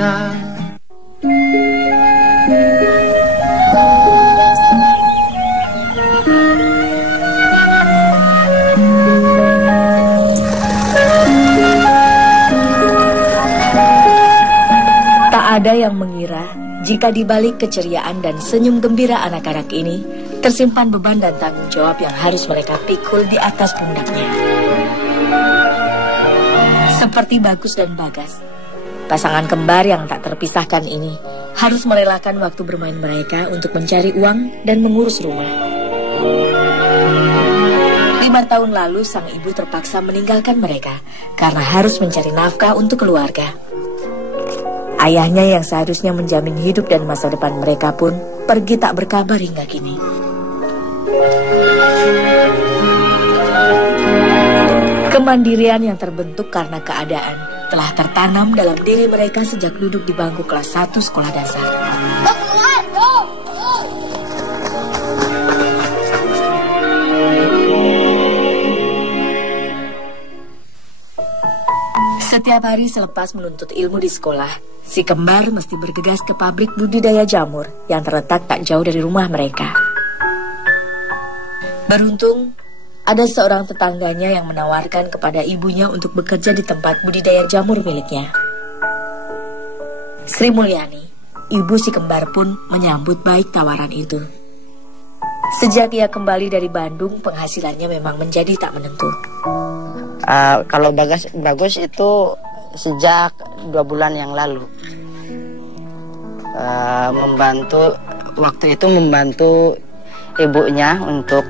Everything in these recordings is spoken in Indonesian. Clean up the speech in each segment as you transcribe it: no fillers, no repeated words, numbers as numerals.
cara. Tak ada yang mengira jika di balik keceriaan dan senyum gembira anak-anak ini tersimpan beban dan tanggung jawab yang harus mereka pikul di atas pundaknya. Seperti Bagus dan Bagas, pasangan kembar yang tak terpisahkan ini harus merelakan waktu bermain mereka untuk mencari uang dan mengurus rumah. 5 tahun lalu sang ibu terpaksa meninggalkan mereka karena harus mencari nafkah untuk keluarga. Ayahnya yang seharusnya menjamin hidup dan masa depan mereka pun pergi tak berkabar hingga kini. Kemandirian yang terbentuk karena keadaan telah tertanam dalam diri mereka sejak duduk di bangku kelas 1 sekolah dasar. Setiap hari selepas menuntut ilmu di sekolah, si kembar mesti bergegas ke pabrik budidaya jamur yang terletak tak jauh dari rumah mereka. Beruntung, ada seorang tetangganya yang menawarkan kepada ibunya untuk bekerja di tempat budidaya jamur miliknya. Sri Mulyani, ibu si kembar pun menyambut baik tawaran itu. Sejak ia kembali dari Bandung, penghasilannya memang menjadi tak menentu. Kalau Bagus itu sejak 2 bulan yang lalu waktu itu membantu ibunya untuk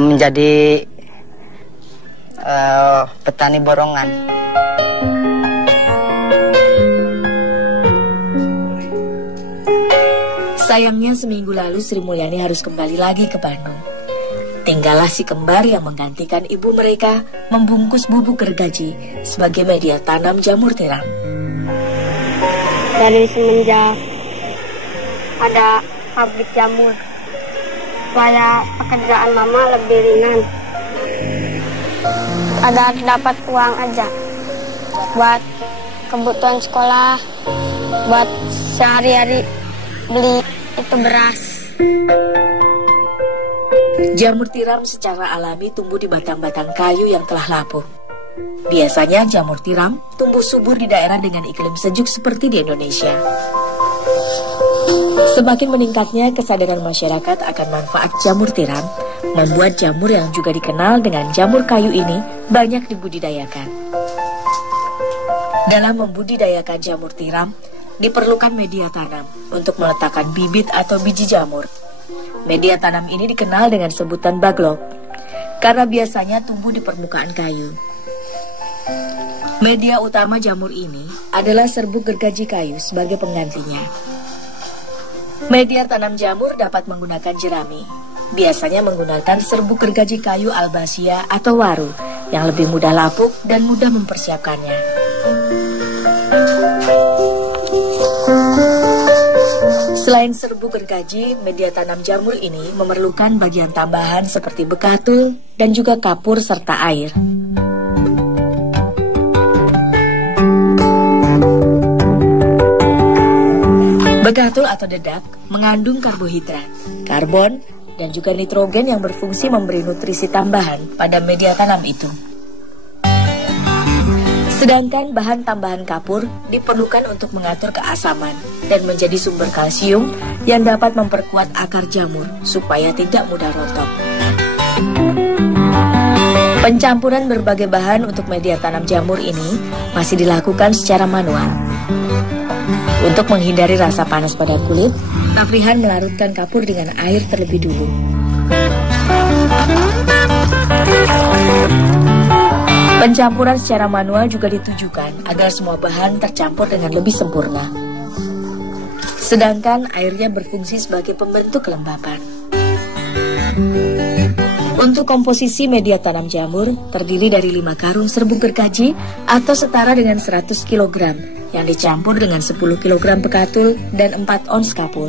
menjadi petani borongan. Sayangnya seminggu lalu Sri Mulyani harus kembali lagi ke Bandung. Tinggallah si kembar yang menggantikan ibu mereka membungkus bubuk gergaji sebagai media tanam jamur tiram. Dari semenjak ada pabrik jamur, supaya pekerjaan mama lebih ringan. Ada dapat uang aja buat kebutuhan sekolah, buat sehari-hari beli itu beras. Jamur tiram secara alami tumbuh di batang-batang kayu yang telah lapuk. Biasanya jamur tiram tumbuh subur di daerah dengan iklim sejuk seperti di Indonesia. Semakin meningkatnya kesadaran masyarakat akan manfaat jamur tiram, membuat jamur yang juga dikenal dengan jamur kayu ini banyak dibudidayakan. Dalam membudidayakan jamur tiram, diperlukan media tanam untuk meletakkan bibit atau biji jamur. Media tanam ini dikenal dengan sebutan baglok, karena biasanya tumbuh di permukaan kayu. Media utama jamur ini adalah serbuk gergaji kayu sebagai penggantinya. Media tanam jamur dapat menggunakan jerami, biasanya menggunakan serbuk gergaji kayu albasia atau waru, yang lebih mudah lapuk dan mudah mempersiapkannya. Selain serbuk gergaji, media tanam jamur ini memerlukan bagian tambahan seperti bekatul dan juga kapur serta air. Bekatul atau dedak mengandung karbohidrat, karbon, dan juga nitrogen yang berfungsi memberi nutrisi tambahan pada media tanam itu. Sedangkan bahan tambahan kapur diperlukan untuk mengatur keasaman dan menjadi sumber kalsium yang dapat memperkuat akar jamur supaya tidak mudah rontok. Pencampuran berbagai bahan untuk media tanam jamur ini masih dilakukan secara manual. Untuk menghindari rasa panas pada kulit, Tafrihan melarutkan kapur dengan air terlebih dulu. Pencampuran secara manual juga ditujukan agar semua bahan tercampur dengan lebih sempurna. Sedangkan airnya berfungsi sebagai pembentuk kelembapan. Untuk komposisi media tanam jamur terdiri dari 5 karung serbuk gergaji atau setara dengan 100 kg yang dicampur dengan 10 kg bekatul dan 4 ons kapur.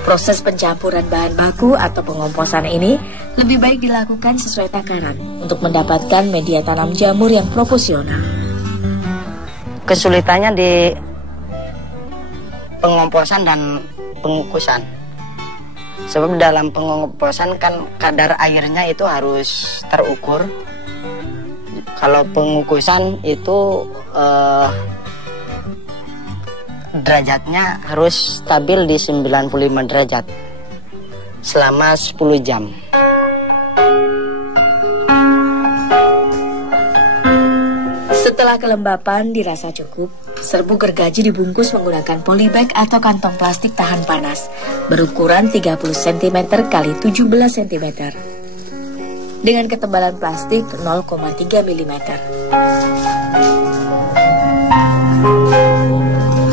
Proses pencampuran bahan baku atau pengomposan ini lebih baik dilakukan sesuai takaran untuk mendapatkan media tanam jamur yang proporsional. Kesulitannya di pengomposan dan pengukusan. Sebab dalam pengomposan kan kadar airnya itu harus terukur. Kalau pengukusan itu derajatnya harus stabil di 95 derajat selama 10 jam. Setelah kelembapan dirasa cukup, serbuk gergaji dibungkus menggunakan polybag atau kantong plastik tahan panas berukuran 30 cm x 17 cm dengan ketebalan plastik 0,3 mm.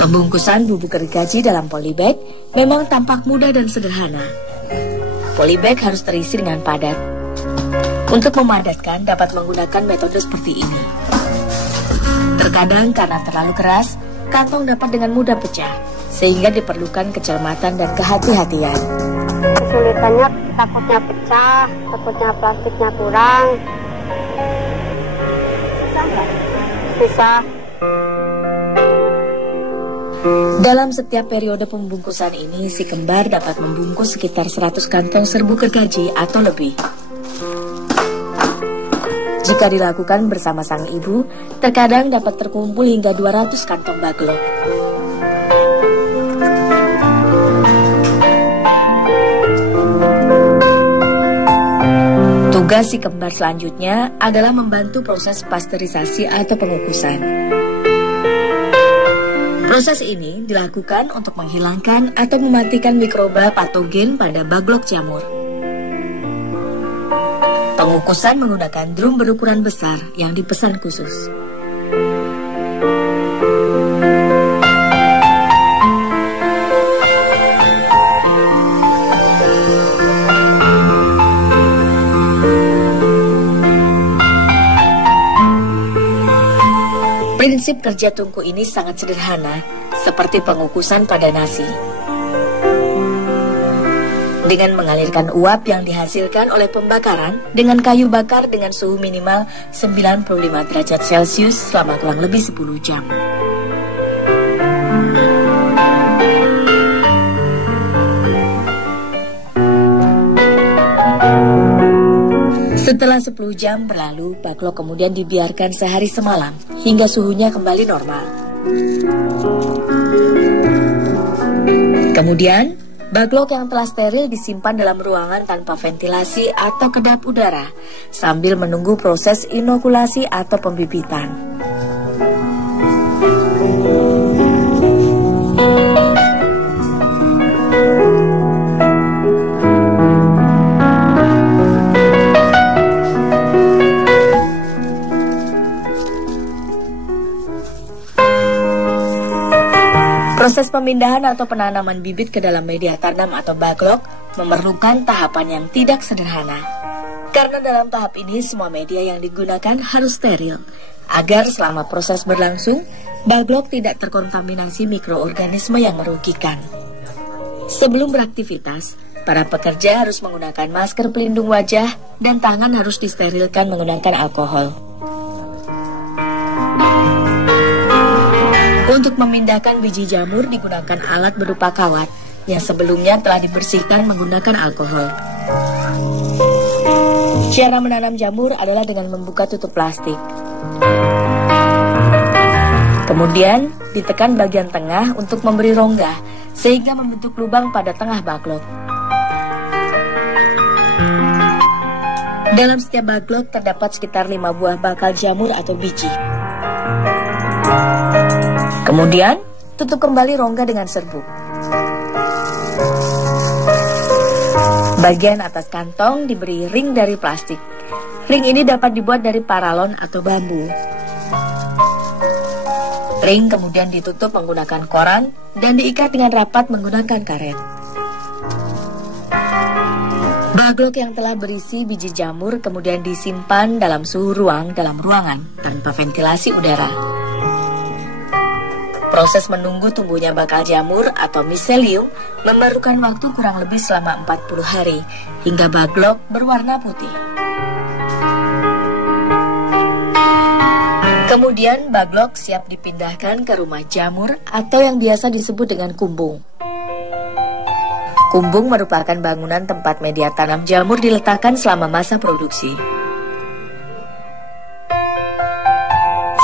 Pembungkusan bubuk gergaji dalam polybag memang tampak mudah dan sederhana. Polybag harus terisi dengan padat. Untuk memadatkan dapat menggunakan metode seperti ini. Terkadang karena terlalu keras, kantong dapat dengan mudah pecah, sehingga diperlukan kecermatan dan kehati-hatian. Kesulitannya takutnya pecah, takutnya plastiknya kurang. Susah nggak? Susah. Dalam setiap periode pembungkusan ini, si kembar dapat membungkus sekitar 100 kantong serbuk gergaji atau lebih. Jika dilakukan bersama sang ibu, terkadang dapat terkumpul hingga 200 kantong baglok. Tugas si kembar selanjutnya adalah membantu proses pasteurisasi atau pengukusan. Proses ini dilakukan untuk menghilangkan atau mematikan mikroba patogen pada baglok jamur. Pengukusan menggunakan drum berukuran besar yang dipesan khusus. Prinsip kerja tungku ini sangat sederhana, seperti pengukusan pada nasi. Dengan mengalirkan uap yang dihasilkan oleh pembakaran dengan kayu bakar dengan suhu minimal 95 derajat Celcius selama kurang lebih 10 jam. Setelah 10 jam berlalu, baglok kemudian dibiarkan sehari semalam hingga suhunya kembali normal. Kemudian, baglok yang telah steril disimpan dalam ruangan tanpa ventilasi atau kedap udara sambil menunggu proses inokulasi atau pembibitan. Proses pemindahan atau penanaman bibit ke dalam media tanam atau baglok memerlukan tahapan yang tidak sederhana. Karena dalam tahap ini semua media yang digunakan harus steril, agar selama proses berlangsung, baglok tidak terkontaminasi mikroorganisme yang merugikan. Sebelum beraktivitas, para pekerja harus menggunakan masker pelindung wajah dan tangan harus disterilkan menggunakan alkohol. Untuk memindahkan biji jamur digunakan alat berupa kawat yang sebelumnya telah dibersihkan menggunakan alkohol. Cara menanam jamur adalah dengan membuka tutup plastik. Kemudian ditekan bagian tengah untuk memberi rongga sehingga membentuk lubang pada tengah baglok. Dalam setiap baglok terdapat sekitar 5 buah bakal jamur atau biji. Kemudian, tutup kembali rongga dengan serbuk. Bagian atas kantong diberi ring dari plastik. Ring ini dapat dibuat dari paralon atau bambu. Ring kemudian ditutup menggunakan koran dan diikat dengan rapat menggunakan karet. Baglok yang telah berisi biji jamur kemudian disimpan dalam suhu ruang dalam ruangan tanpa ventilasi udara. Proses menunggu tumbuhnya bakal jamur atau miselium memerlukan waktu kurang lebih selama 40 hari hingga baglok berwarna putih. Kemudian Baglok siap dipindahkan ke rumah jamur atau yang biasa disebut dengan kumbung. Kumbung merupakan bangunan tempat media tanam jamur diletakkan selama masa produksi.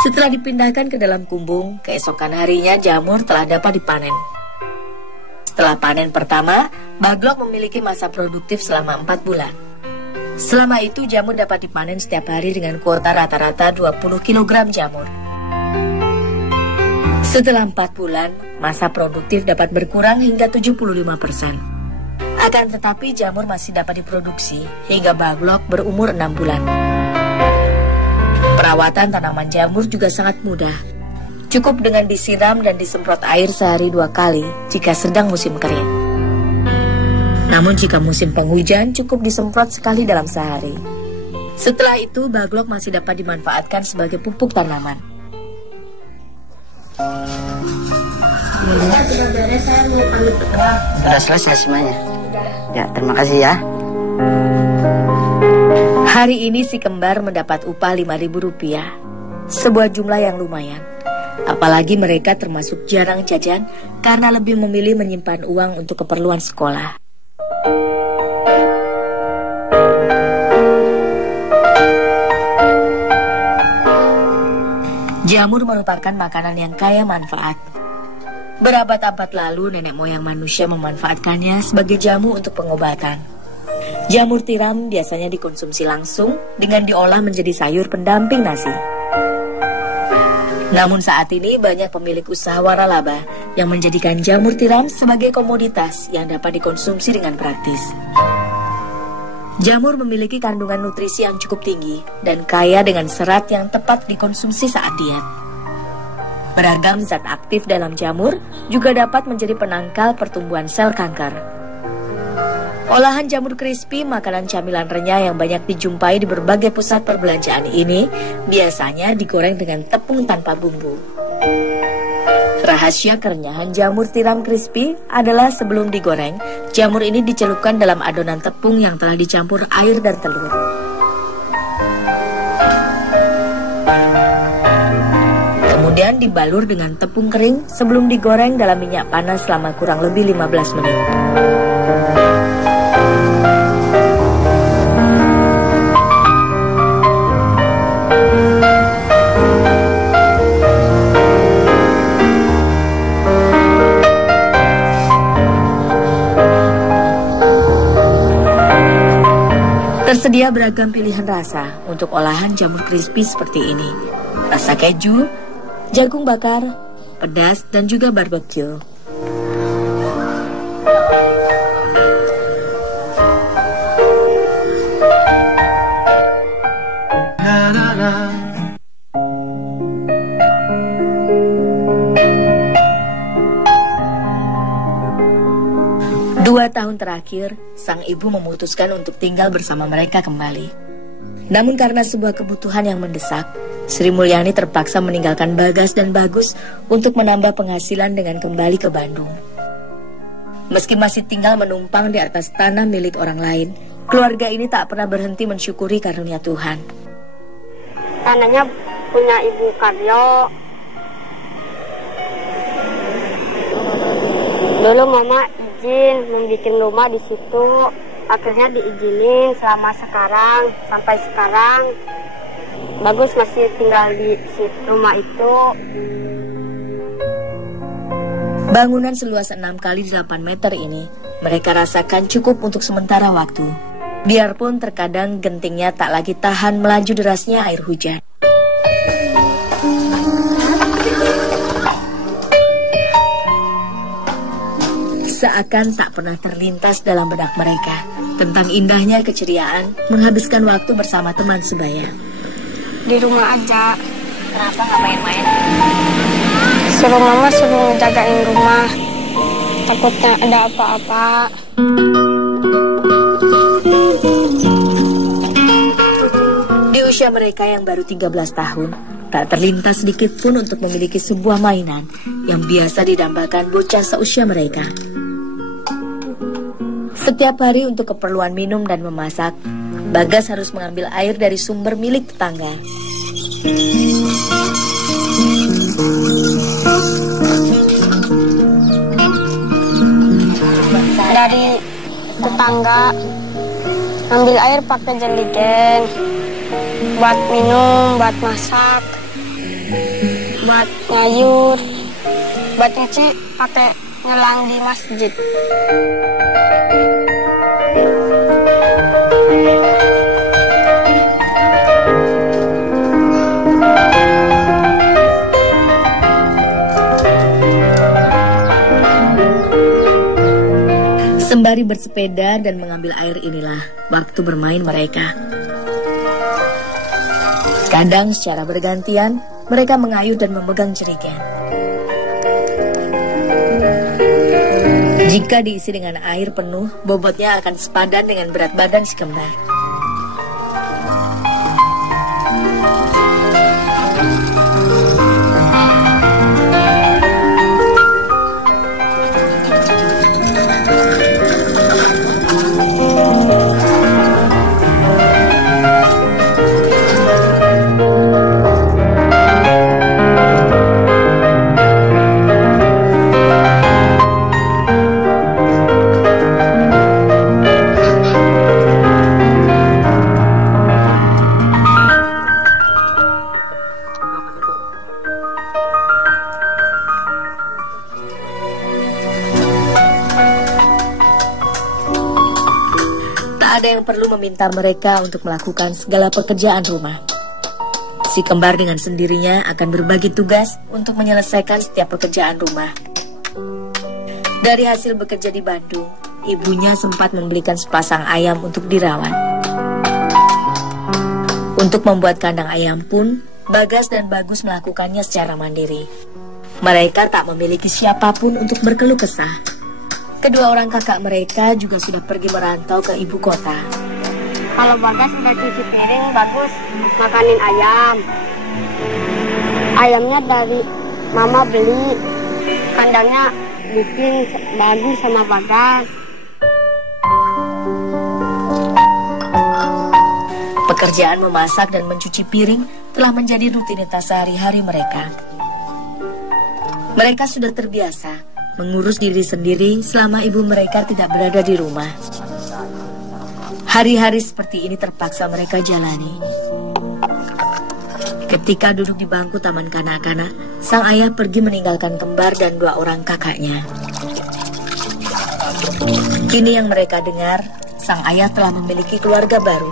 Setelah dipindahkan ke dalam kumbung, keesokan harinya jamur telah dapat dipanen. Setelah panen pertama, Baglok memiliki masa produktif selama 4 bulan. Selama itu jamur dapat dipanen setiap hari dengan kuota rata-rata 20 kg jamur. Setelah 4 bulan, masa produktif dapat berkurang hingga 75%. Akan tetapi jamur masih dapat diproduksi hingga Baglok berumur 6 bulan. Perawatan tanaman jamur juga sangat mudah. Cukup dengan disiram dan disemprot air sehari 2 kali jika sedang musim kering. Namun jika musim penghujan cukup disemprot sekali dalam sehari. Setelah itu Baglok masih dapat dimanfaatkan sebagai pupuk tanaman. Sudah selesai semuanya. Ya, terima kasih ya. Hari ini si kembar mendapat upah Rp5.000, sebuah jumlah yang lumayan. Apalagi mereka termasuk jarang jajan karena lebih memilih menyimpan uang untuk keperluan sekolah. Jamur merupakan makanan yang kaya manfaat. Berabad-abad lalu nenek moyang manusia memanfaatkannya sebagai jamu untuk pengobatan. Jamur tiram biasanya dikonsumsi langsung dengan diolah menjadi sayur pendamping nasi. Namun saat ini banyak pemilik usaha waralaba yang menjadikan jamur tiram sebagai komoditas yang dapat dikonsumsi dengan praktis. Jamur memiliki kandungan nutrisi yang cukup tinggi dan kaya dengan serat yang tepat dikonsumsi saat diet. Beragam zat aktif dalam jamur juga dapat menjadi penangkal pertumbuhan sel kanker. Olahan jamur crispy, makanan camilan renyah yang banyak dijumpai di berbagai pusat perbelanjaan ini, biasanya digoreng dengan tepung tanpa bumbu. Rahasia kerenyahan jamur tiram crispy adalah sebelum digoreng, jamur ini dicelupkan dalam adonan tepung yang telah dicampur air dan telur. Kemudian dibalur dengan tepung kering sebelum digoreng dalam minyak panas selama kurang lebih 15 menit. Tersedia beragam pilihan rasa untuk olahan jamur crispy seperti ini. Rasa keju, jagung bakar, pedas, dan juga barbecue. Dua tahun terakhir, sang ibu memutuskan untuk tinggal bersama mereka kembali. Namun karena sebuah kebutuhan yang mendesak, Sri Mulyani terpaksa meninggalkan Bagas dan Bagus untuk menambah penghasilan dengan kembali ke Bandung. Meski masih tinggal menumpang di atas tanah milik orang lain, keluarga ini tak pernah berhenti mensyukuri karunia Tuhan. Tanahnya punya Ibu Karyo. Dulu Mama izin membuat rumah di situ, akhirnya diizinin selama sekarang sampai sekarang. Bagus masih tinggal di rumah itu. Bangunan seluas 6 kali 8 meter ini mereka rasakan cukup untuk sementara waktu. Biarpun terkadang gentingnya tak lagi tahan melaju derasnya air hujan. Seakan tak pernah terlintas dalam benak mereka tentang indahnya keceriaan menghabiskan waktu bersama teman sebaya. Di rumah aja. Kenapa nggak main-main? Suruh Mama suruh jagain rumah. Takutnya ada apa-apa. Di usia mereka yang baru 13 tahun, tak terlintas sedikit pun untuk memiliki sebuah mainan yang biasa didambakan bocah seusia mereka. Setiap hari untuk keperluan minum dan memasak, Bagas harus mengambil air dari sumber milik tetangga. Dari tetangga ambil air pakai jerigen buat minum, buat masak, buat ngayur, buat nyuci pakai ngelang di masjid. Sembari bersepeda dan mengambil air inilah waktu bermain mereka. Kadang secara bergantian, mereka mengayuh dan memegang jerigen. Jika diisi dengan air penuh, bobotnya akan sepadan dengan berat badan si kembar. Ada yang perlu meminta mereka untuk melakukan segala pekerjaan rumah. Si kembar dengan sendirinya akan berbagi tugas untuk menyelesaikan setiap pekerjaan rumah. Dari hasil bekerja di Bandung, ibunya sempat membelikan sepasang ayam untuk dirawat. Untuk membuat kandang ayam pun, Bagas dan Bagus melakukannya secara mandiri. Mereka tak memiliki siapapun untuk berkeluh kesah. Kedua orang kakak mereka juga sudah pergi merantau ke ibu kota. Kalau Bagas udah cuci piring, Bagus makanin ayam. Ayamnya dari mama beli, kandangnya bikin Bagus sama Bagas. Pekerjaan memasak dan mencuci piring telah menjadi rutinitas sehari-hari mereka. Mereka sudah terbiasa mengurus diri sendiri selama ibu mereka tidak berada di rumah. Hari-hari seperti ini terpaksa mereka jalani. Ketika duduk di bangku taman kanak-kanak, sang ayah pergi meninggalkan kembar dan dua orang kakaknya. Kini yang mereka dengar, sang ayah telah memiliki keluarga baru.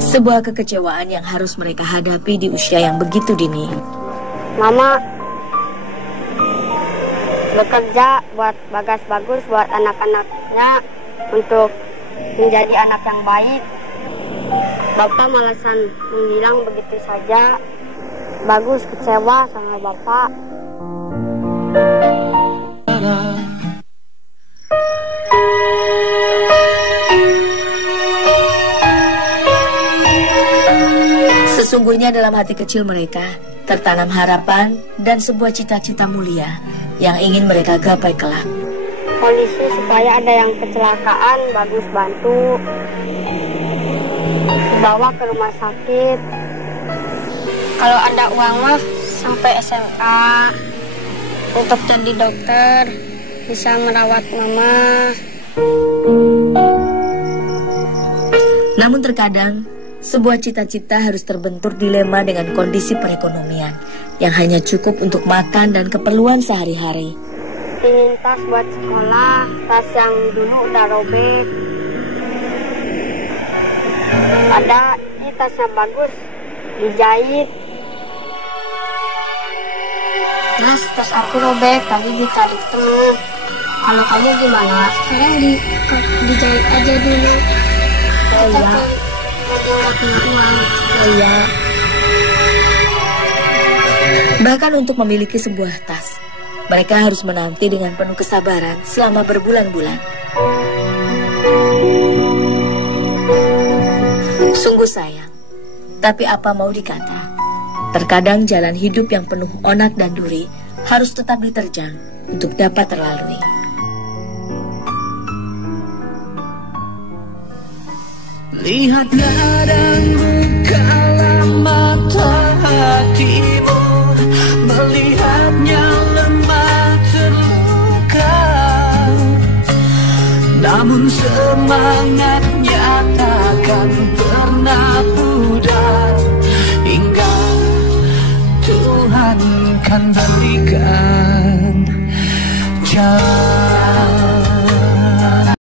Sebuah kekecewaan yang harus mereka hadapi di usia yang begitu dini. Mama bekerja buat Bagas Bagus, buat anak-anaknya untuk menjadi anak yang baik. Bapak malasan menghilang begitu saja. Bagus kecewa sama Bapak. Sesungguhnya dalam hati kecil mereka tertanam harapan dan sebuah cita-cita mulia yang ingin mereka gapai kelak. Polisi supaya ada yang kecelakaan, Bagus bantu. Bawa ke rumah sakit. Kalau ada uang mah sampai SMA untuk jadi dokter, bisa merawat mama. Namun terkadang sebuah cita-cita harus terbentur dilema dengan kondisi perekonomian yang hanya cukup untuk makan dan keperluan sehari-hari. Ingin tas buat sekolah, tas yang dulu udah robek. Ada ini tasnya Bagus, dijahit. Terus tas aku robek, tapi ditarik temen. Kalau kamu gimana? Sekarang dijahit aja dulu. Iya. Iya. Bahkan untuk memiliki sebuah tas, mereka harus menanti dengan penuh kesabaran selama berbulan-bulan. Sungguh sayang, tapi apa mau dikata, terkadang jalan hidup yang penuh onak dan duri harus tetap diterjang untuk dapat terlalui. Lihatlah dan bukalah mata hatimu, melihatnya lemah terluka, namun semangatnya takkan pernah pudar, hingga Tuhan kan berikan jalan.